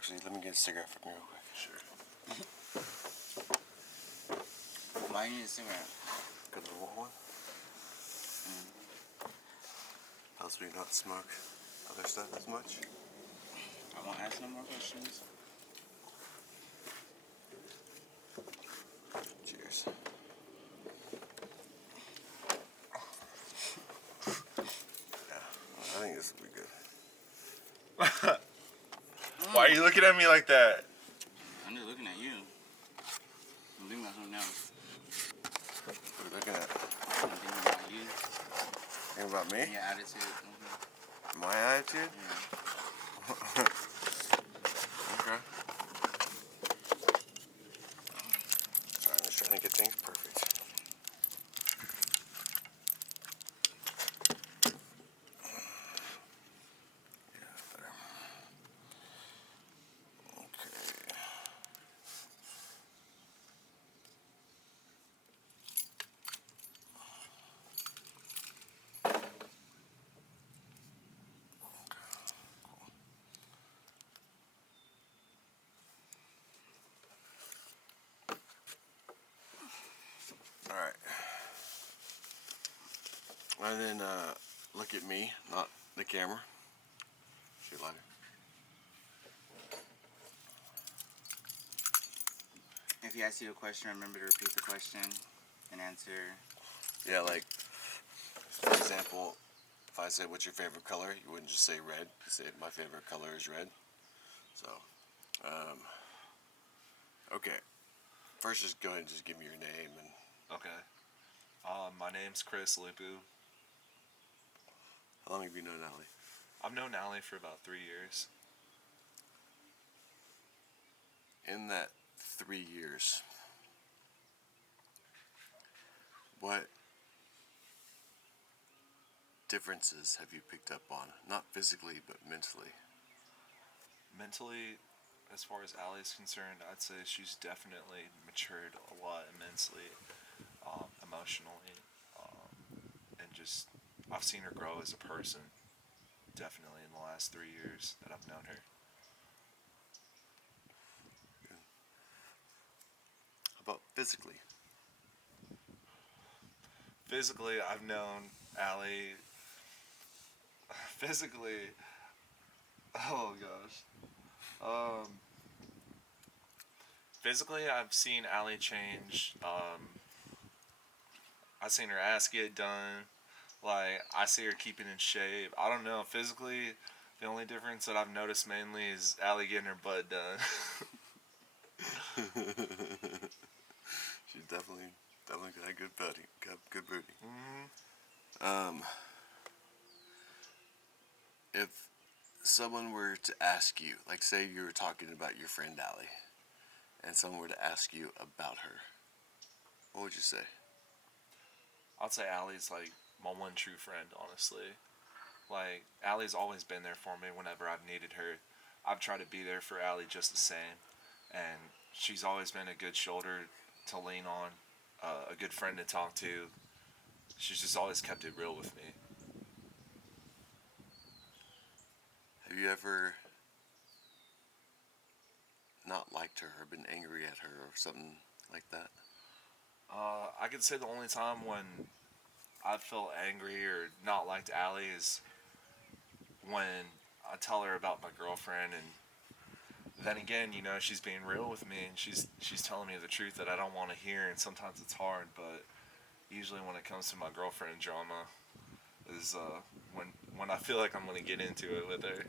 Actually, let me get a cigarette from you real quick. Sure. Why do you need a cigarette? Because I want one. Helps me not smoke other stuff as much. I won't ask no more questions. Cheers. Yeah, I think this will be good. Why are you looking at me like that? I'm just looking at you. I'm thinking about something else. What are you looking at? I'm thinking about you. Think about me? And your attitude. My attitude? Yeah. Okay. Sorry, I'm just trying to get things perfect. Yeah, better. Okay. Alright. And then look at me, not the camera. See you later. If he asks you a question, remember to repeat the question and answer. Yeah, like, for example, if I said, what's your favorite color? You wouldn't just say red. You say, my favorite color is red. So, okay. First, just go ahead and just give me your name and... Okay. My name's Chris Lupu. How long have you known Allie? I've known Allie for about 3 years. In that 3 years, what differences have you picked up on? Not physically, but mentally. Mentally, as far as Allie's concerned, I'd say she's definitely matured a lot immensely, emotionally, and just I've seen her grow as a person. Definitely in the last 3 years that I've known her. How about physically? Physically, I've known Allie. Physically, oh gosh. Physically, I've seen Allie change. I've seen her ass get done. Like, I see her keeping in shape. I don't know. Physically, the only difference that I've noticed mainly is Allie getting her butt done. She's definitely got a good booty. Good booty. Mm-hmm. If someone were to ask you, like say you were talking about your friend Allie, and someone were to ask you about her, what would you say? I'd say Allie's like my one true friend, honestly. Like, Allie's always been there for me whenever I've needed her. I've tried to be there for Allie just the same. And she's always been a good shoulder to lean on, a good friend to talk to. She's just always kept it real with me. Have you ever not liked her or been angry at her or something like that? I could say the only time when I felt angry or not liked Allie is when I tell her about my girlfriend, and then again, you know, she's being real with me and she's telling me the truth that I don't want to hear, and sometimes it's hard, but usually when it comes to my girlfriend drama is when I feel like I'm going to get into it with her.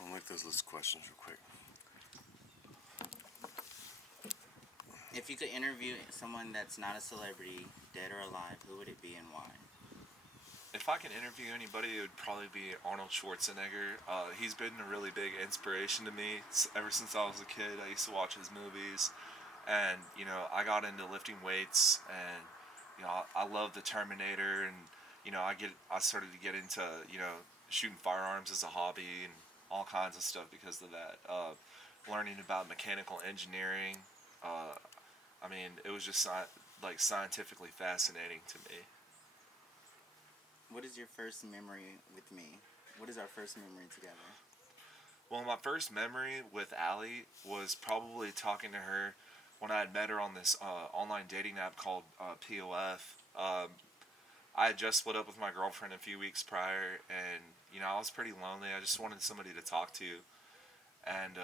I'll make those list questions real quick. If you could interview someone that's not a celebrity, dead or alive, who would it be and why? If I can interview anybody, it would probably be Arnold Schwarzenegger. He's been a really big inspiration to me ever since I was a kid. I used to watch his movies, and you know, I got into lifting weights, and you know, I love the Terminator, and you know, I started to get into, you know, shooting firearms as a hobby and all kinds of stuff because of that. Learning about mechanical engineering. I mean, it was just like scientifically fascinating to me. What is your first memory with me? What is our first memory together? Well, my first memory with Allie was probably talking to her when I had met her on this online dating app called POF. I had just split up with my girlfriend a few weeks prior, and I was pretty lonely. I just wanted somebody to talk to, and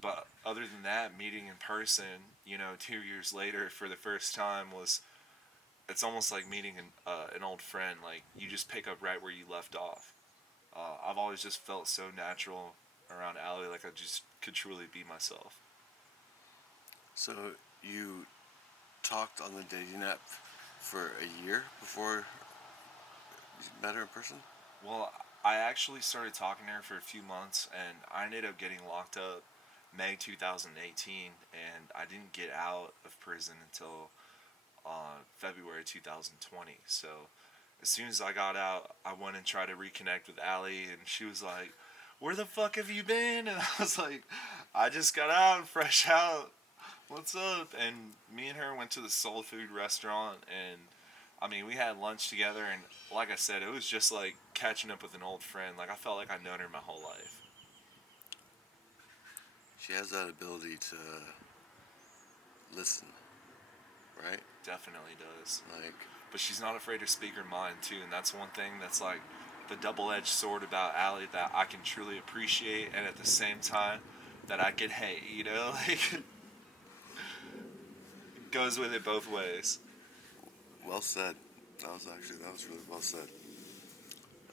but other than that, meeting in person, 2 years later for the first time was it's almost like meeting an old friend. Like you just pick up right where you left off. I've always just felt so natural around Allie, like I just could truly be myself. So you talked on the dating app for a year before you met her in person? Well, I actually started talking to her for a few months, and I ended up getting locked up May 2018, and I didn't get out of prison until February 2020. So as soon as I got out, I went and tried to reconnect with Allie, and she was like, "Where the fuck have you been?" And I was like, "I just got out, fresh out. What's up?" And me and her went to the soul food restaurant, and I mean, we had lunch together, and like I said, it was just like catching up with an old friend. Like I felt like I'd known her my whole life. She has that ability to listen, right? Definitely does. Like, But she's not afraid to speak her mind too, and that's one thing that's like the double-edged sword about Allie that I can truly appreciate, and at the same time that I can hate. Like it goes with it both ways. well said. That was really well said.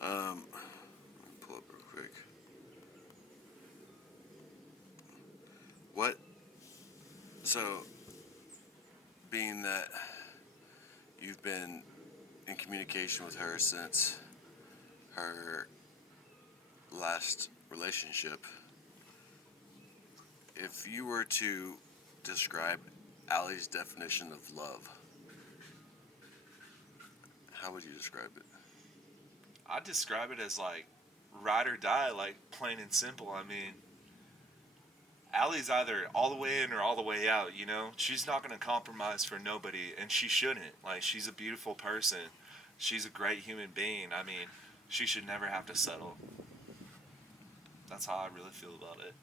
Let me pull up real quick. What? So, being that you've been in communication with her since her last relationship, if you were to describe Allie's definition of love, how would you describe it? I describe it as like ride or die, like plain and simple. I mean, Allie's either all the way in or all the way out. She's not going to compromise for nobody, and she shouldn't. Like, she's a beautiful person. She's a great human being. I mean, she should never have to settle. That's how I really feel about it.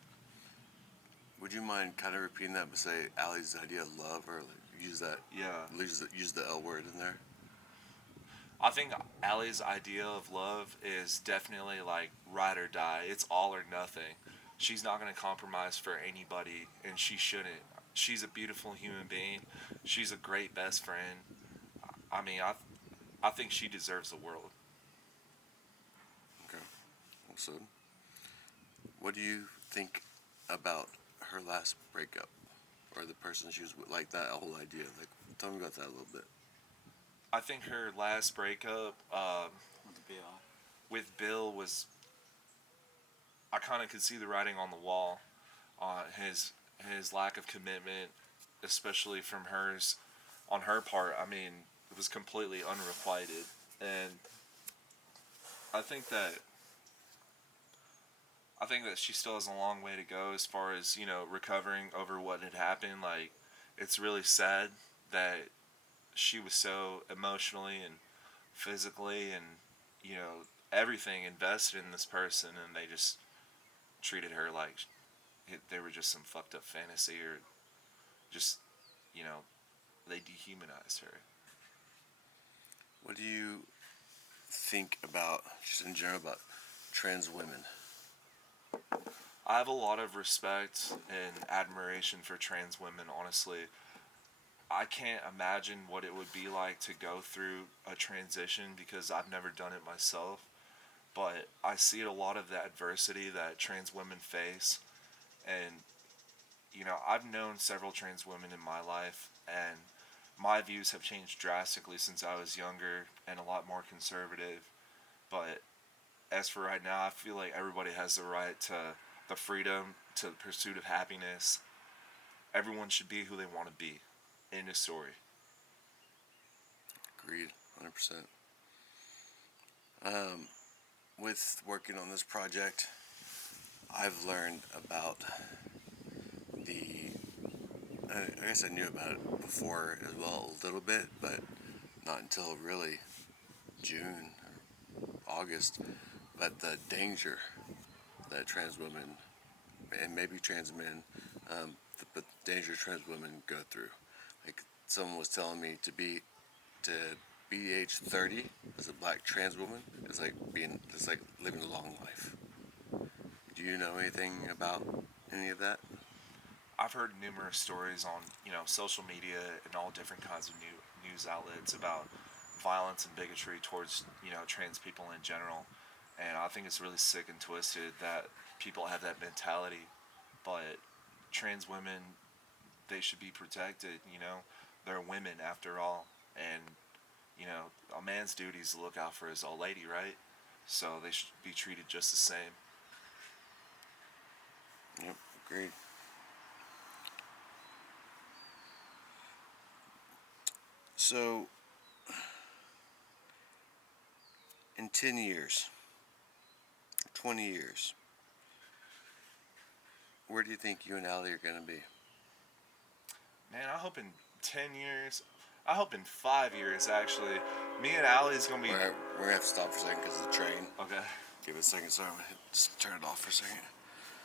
Would you mind kind of repeating that, but say Allie's idea of love, or like use that, Yeah. use the L word in there? I think Allie's idea of love is definitely like ride or die. It's all or nothing. She's not going to compromise for anybody, and she shouldn't. She's a beautiful human being. She's a great best friend. I mean, I think she deserves the world. Okay. So, what do you think about her last breakup, or the person she was with? Like that whole idea. Like, tell me about that a little bit. I think her last breakup With Bill. with Bill was. I kind of could see the writing on the wall on his lack of commitment, especially from hers on her part. I mean, it was completely unrequited, and I think that I think that she still has a long way to go as far as recovering over what had happened. Like, it's really sad that she was so emotionally and physically and you know everything invested in this person, and they just treated her like they were just some fucked up fantasy, or just you know they dehumanized her. What do you think about, just in general, about trans women? I have a lot of respect and admiration for trans women, honestly. I can't imagine what it would be like to go through a transition because I've never done it myself. But I see a lot of the adversity that trans women face. And, I've known several trans women in my life, and my views have changed drastically since I was younger and a lot more conservative. But as for right now, I feel like everybody has the right to the freedom, to the pursuit of happiness. Everyone should be who they want to be. End of story. Agreed, 100%. Um, with working on this project, I've learned about the. I guess I knew about it before as well, a little bit, but not until really June, August, but the danger that trans women and maybe trans men, but danger trans women go through. Like someone was telling me to be age 30 as a black trans woman is like living a long life. Do you know anything about any of that? I've heard numerous stories on social media and all different kinds of news outlets about violence and bigotry towards trans people in general, and I think it's really sick and twisted that people have that mentality. But trans women, they should be protected. They're women after all, and a man's duty is to look out for his old lady, right? So they should be treated just the same. Yep, agreed. So, in 10 years, 20 years, where do you think you and Allie are going to be? Man, I hope in 10 years. I hope in 5 years actually. Me and Allie's gonna be We're going to have to stop for a second because of the train. okay. Give it a second, sorry, I'm going to just turn it off for a second.